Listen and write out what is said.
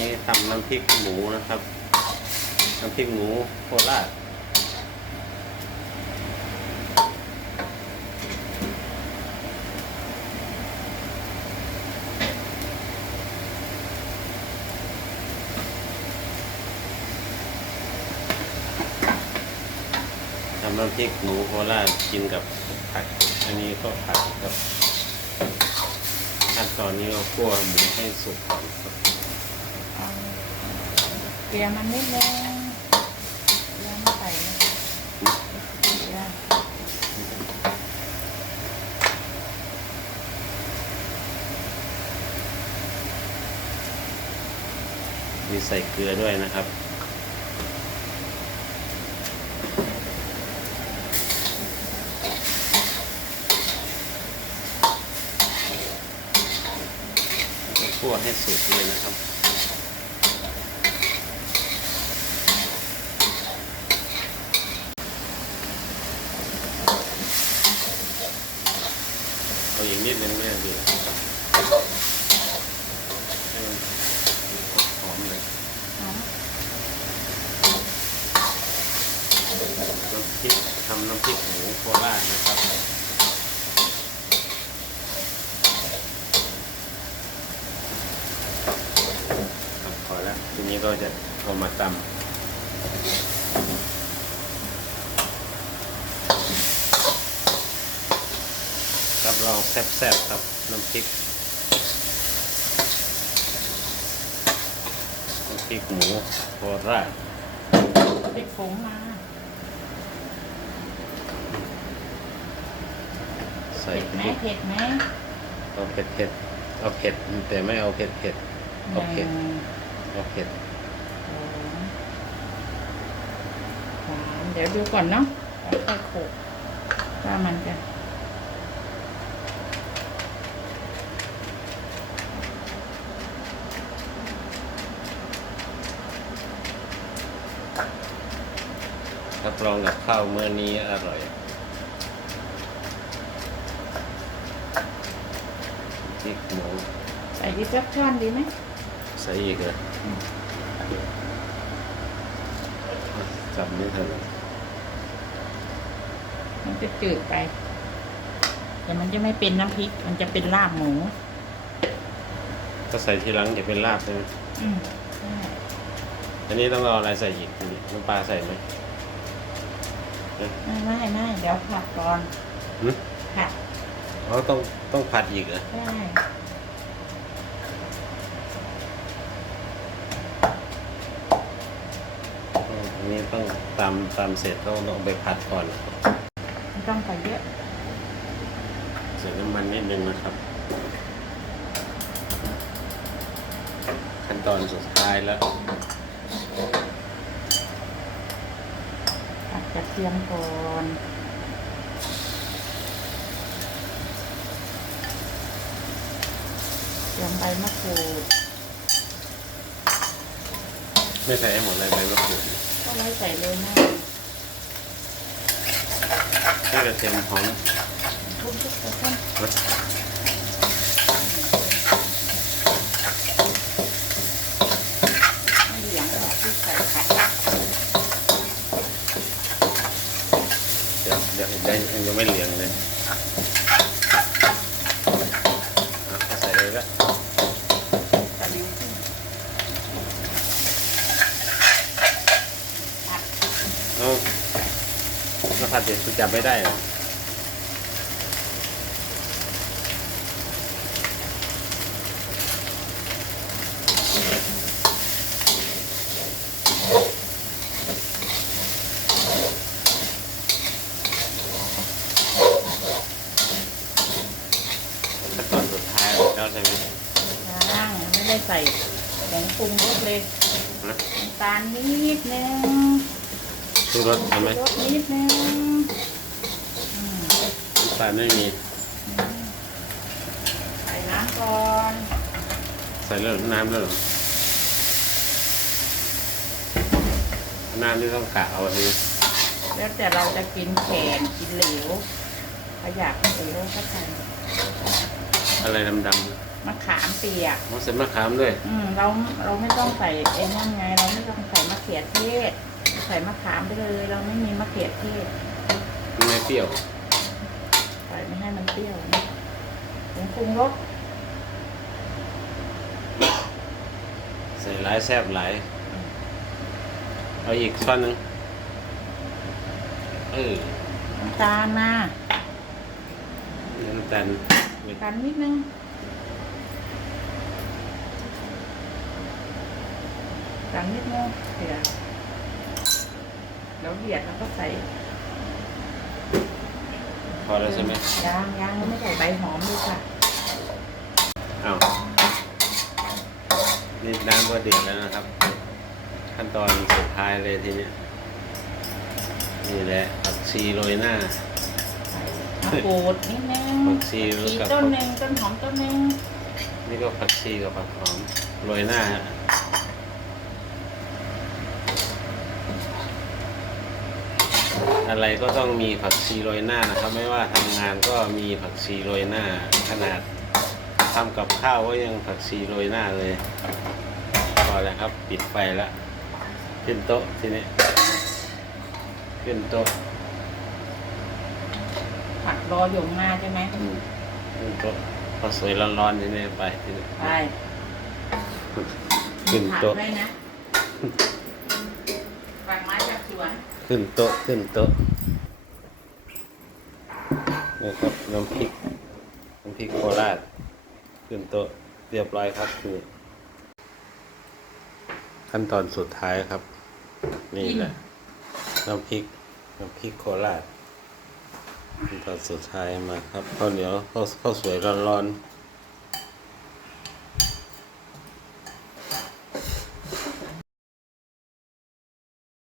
นี้ทำน้ำพริกหมูนะครับ น้ำพริกหมูโคราชทำน้ำพริกหมูโคราชกินกับผัก อันนี้ก็ผัดกับขั้นตอนนี้ก็คั่วหมูให้สุกก่อนครับ เกลี่ยมันนิดนึงเกลี่ยไม่ใส่เกลี่ยมีใส่เกลือด้วยนะครับ คั่วให้สุกเลยนะครับ เอาอีกนิดนึงแม่ดีให้มันหอมเลยเอาน้ำพริกทำน้ำพริกหมูโคราชนะครับครับพอแล้วทีนี้ก็จะเอามาตำ รับรองแซ่บๆครับน้ำพริกน้ำพริกหมูโคราชพริกผงมาใส่เผ็ดไหมพริกเผ็ดไหมเอาเผ็ดเผ็ดเอาเผ็ดแต่ไม่เอาเผ็ดเผ็ดโอเคหนึ่งเอาเผ็ดสองสามเดี๋ยวดูก่อนเนาะแล้วค่อยโขลกว่ามันจะ รับรองกับข้าวเมื้อนี้อร่อยพริกหมูใส่ดิสักช้อนดีไหมใส่อีกเลยจับนี่เถอะมันจะจืดไป แต่มันจะไม่เป็นน้ำพริก มันจะเป็นลาบหมู ก็ใส่ทีหลังจะเป็นลาบใช่ไหมอืมใช่อันนี้ต้องเอาอะไรใส่อีกน้ำปลาใส่ไหม ไม่ไม่ไม่เดี๋ยวผัดก่อนหึ ผัดอ๋อต้องต้องผัดอีกเหรอใช่อืมอันนี้ต้องตำตำเสร็จต้องต้องเอาไปผัดก่อน ไม่ต้องใส่เยอะใส่น้ำมันนิดนึงนะครับ ขั้นตอนสุดท้ายแล้ว ผัดกระเทียมก่อนเตรียมใบมะกรูดไม่ใส่ให้หมดเลยใบมะกรูดก็ไว้ใส่เลยนะให้กระเทียมหอมทุบทุบไปต้นไม่เหลียงหรอกที่ใส่ผัด เดี๋ยวเดี๋ ยังไม่เหลียงเลยเอาใส่เลยละตอนนี้ขึ้นผัดเดเดี๋ยวจับไม่ได้หรอขั้นตอนสุดท้า ยแล้วใช่ไหมย่างไม่ได้ใส่ผงปรุงรสเลยฮะน้ำตาลนิดนึงชูรสทำไหมรสนิดนึงอืมน้ำตาลไม่มี ใส่น้ำก่อนใส่แล้วน้ำแล้วเหรอน้ำที่ต้องกะเอาทีแล้วแต่เราจะกินแข็งกินเหลวถ้าอยากเหลวก็ใส่ อะไรดำมะขามเปียกๆมันใส่มะขามด้วย อืมเราเราไม่ต้องใส่ไอ้นั่นไง เราไม่ต้องใส่มะเขือเทศ ใส่มะขามไปเลย เราไม่มีมะเขือเทศมันไม่เปรี้ยว ใส่ไม่ให้มันเปรี้ยวนะผงปรุงรสใส่หลายแซ่บหลาย เอาอีกช้อนหนึ่งเออน้ำตาลมาน้ำตาล เม็ดกันนิดนึงกันนิดนึงเดี๋ยวเดี๋ยวเดียดแล้วก็ใส่พอแล้วใช่ไหมยางยางไม่ใส่ใบหอมด้วยค่ะเอานี่น้ำก็เดือดแล้วนะครับ ขั้นตอนสุดท้ายเลยทีเนี้ยนี่แหละผักชีโรยหน้ามะกรูดนิดนึงผักชีแล้วอีกกับต้นหนึ่งต้นหอมต้นหนึ่งนี่ก็ผักชีกับผักหอมโรยหน้าฮะอะไรก็ต้องมีผักชีโรยหน้านะครับ ไม่ว่าทำงานก็มีผักชีโรยหน้า ขนาดทำกับข้าวก็ยังผักชีโรยหน้าเลยพอแล้วครับ ปิดไฟแล้วขึ้นโต๊ะทีนี้ขึ้นโต๊ะ ผัดรออยู่ข้างหน้าใช่ไหมอืมขึ้นโต๊ะพอสวยร้อนๆทีนี้ไปทีนี้ไปขึ้นผัดโต๊ะด้วยนะฝักไม้จากสวนขึ้นโต๊ะขึ้นโต๊ะนี่ครับน้ำพริกน้ำพริกโคราชขึ้นโต๊ะเรียบร้อยครับคือ ขั้นตอนสุดท้ายครับ นี่แหละน้ำพริกน้ำพริกโคราชขั้น ตอนสุดท้ายมาครับข้าวเหนียวข้าวข้าวสวยร้อนๆ